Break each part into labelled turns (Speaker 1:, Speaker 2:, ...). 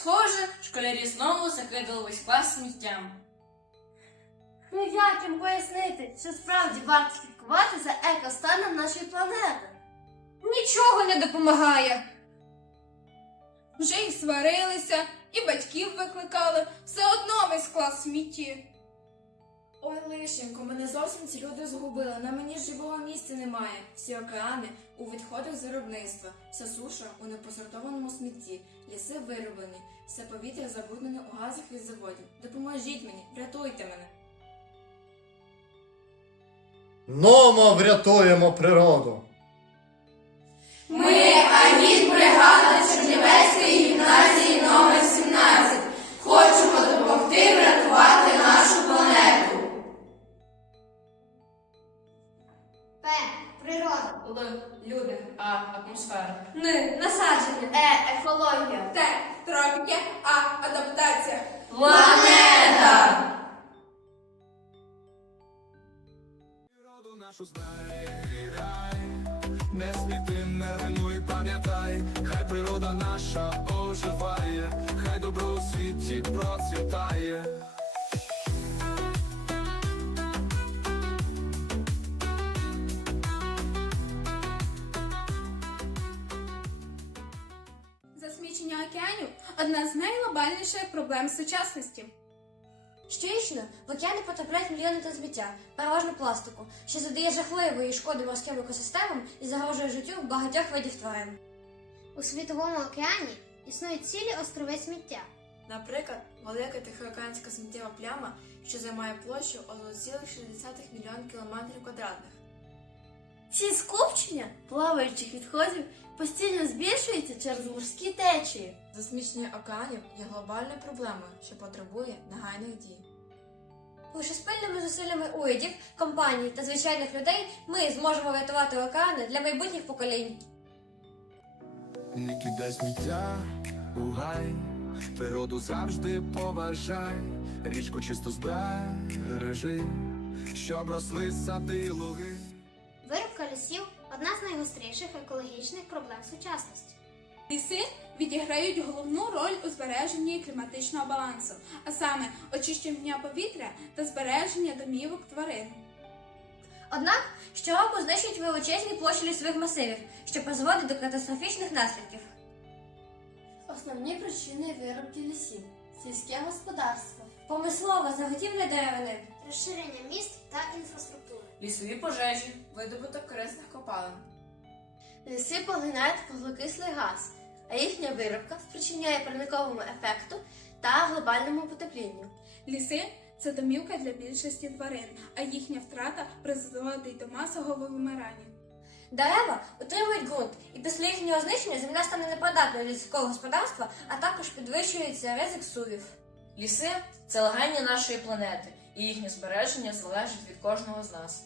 Speaker 1: Схоже, школярі знову закидали весь клас сміттям.
Speaker 2: Ну як їм пояснити, що справді варто слідкувати за екостаном нашої планети?
Speaker 3: Нічого не допомагає. Вже й сварилися, і батьків викликали, все одно весь клас в смітті.
Speaker 4: Ой, лишенько, мене зовсім ці люди згубили. На мені живого місця немає. Всі океани у відходах з виробництва, вся суша у непосортованому смітті, ліси вироблені, все повітря забруднене у газах від заводів. Допоможіть мені, врятуйте мене.
Speaker 5: Номо врятуємо природу.
Speaker 3: Ми агітбригада Чернівецької гімназії
Speaker 2: Природа.
Speaker 1: Л. Люди. А. Атмосфера.
Speaker 2: Н. Насадження. Е. Екологія.
Speaker 3: Т. Тропіки, А. Адаптація.
Speaker 1: Планета!
Speaker 6: Природу нашу зберігай, не світи, не руйнуй, пам'ятай, хай природа наша оживає, хай добро у світі процвітає.
Speaker 3: Одна з найглобальніших проблем сучасності.
Speaker 2: Щорічно в океани потрапляють мільйони тонн сміття, переважно пластику, що завдає жахливої шкоди морським екосистемам і загрожує життю багатьох видів тварин.
Speaker 7: У світовому океані існують цілі острови сміття.
Speaker 4: Наприклад, велика тихоокеанська сміттєва пляма, що займає площу 1,6 мільйон кілометрів квадратних.
Speaker 2: Ці скупчення плаваючих відходів постійно збільшуються через морські течії.
Speaker 4: Засмічення океанів є глобальною проблемою, що потребує негайних дій.
Speaker 2: Лише спільними зусиллями урядів, компаній та звичайних людей ми зможемо врятувати океани для майбутніх поколінь.
Speaker 6: Не кидай сміття у гай, природу завжди поважай, річку чисто збережи, щоб росли сади луги.
Speaker 7: Вирубка лісів одна з найгостріших екологічних проблем сучасності.
Speaker 3: Ліси відіграють головну роль у збереженні кліматичного балансу, а саме очищення повітря та збереження домівок тварин.
Speaker 2: Однак щороку знищують величезні площі лісових масивів, що призводить до катастрофічних наслідків. Основні причини вирубки лісів сільське господарство, промислова заготівля деревини,
Speaker 7: Розширення міст та інфраструктури.
Speaker 1: Лісові пожежі.
Speaker 4: Видобуток корисних копалин.
Speaker 2: Ліси поглинають вуглекислий газ, а їхня вирубка спричиняє парниковому ефекту та глобальному потеплінню.
Speaker 3: Ліси це домівка для більшості тварин, а їхня втрата призводить до масового вимирання.
Speaker 2: Дерева утримують ґрунт, і після їхнього знищення земля стане непридатною для сільського господарства, а також підвищується ризик сувів.
Speaker 1: Ліси це легені нашої планети, і їхнє збереження залежить від кожного з нас.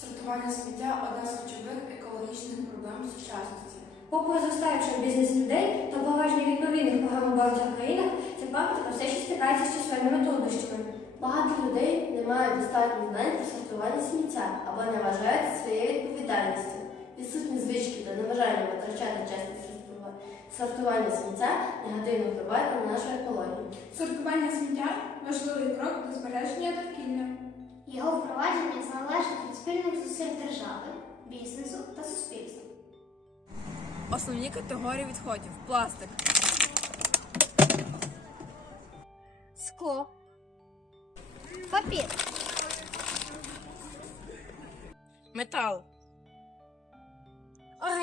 Speaker 4: Сортування сміття одна з ключових екологічних проблем сучасності.
Speaker 2: Попри зростаючий бізнес людей та впровадження відповідних програм у багатьох країнах, ця практика все ще стикається з численними труднощами. Багато людей не мають достатньо знань про сортування сміття або не вважають своєю відповідальністю. Відсутні звички та неважання витрачати час на сортування сміття негативно впливають на нашу екологію.
Speaker 3: Сортування сміття важливий крок до збереження довкілля.
Speaker 7: Його впровадження залежить від спільних зусиль держави, бізнесу та суспільства.
Speaker 4: Основні категорії відходів пластик,
Speaker 7: Скло. Папір.
Speaker 1: Метал.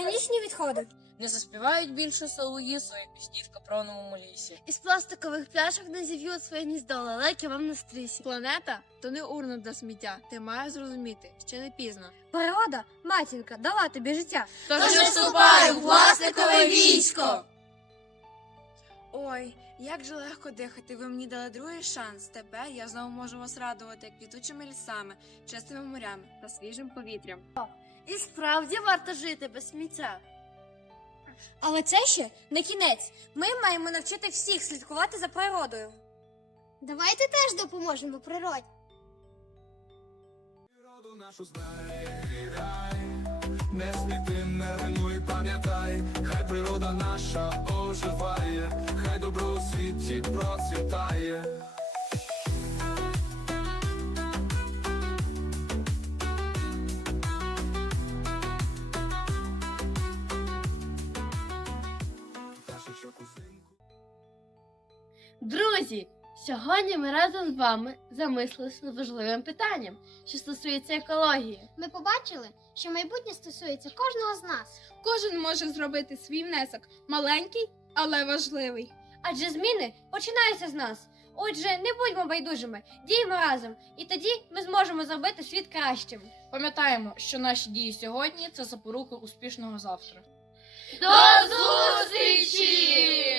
Speaker 2: Органічні відходи.
Speaker 1: Не заспівають більше солов'ї свої пісні в капроновому лісі.
Speaker 2: Із пластикових пляшок не зів'ють своє гніздо лелеки вам на стрісі.
Speaker 4: Планета то не урна для сміття. Ти маєш зрозуміти, ще не пізно.
Speaker 2: Природа, матінка, дала тобі життя.
Speaker 1: Тож не вступай у пластикове військо!
Speaker 4: Ой, як же легко дихати. Ви мені дали другий шанс. Тепер я знову можу вас радувати квітучими лісами, чистими морями та свіжим повітрям.
Speaker 2: І справді варто жити без сміття.
Speaker 8: Але це ще не кінець. Ми маємо навчити всіх слідкувати за природою.
Speaker 7: Давайте теж допоможемо природі.
Speaker 6: Нашу зберігай, не сміти, не руйнуй, пам'ятай, хай природа наша оживає, хай добро у світі процвітає.
Speaker 2: Друзі, сьогодні ми разом з вами замислилися над важливим питанням, що стосується екології.
Speaker 7: Ми побачили, що майбутнє стосується кожного з нас.
Speaker 3: Кожен може зробити свій внесок маленький, але важливий.
Speaker 8: Адже зміни починаються з нас. Отже, не будьмо байдужими, діємо разом, і тоді ми зможемо зробити світ кращим.
Speaker 1: Пам'ятаємо, що наші дії сьогодні це запорука успішного завтра.
Speaker 2: До зустрічі!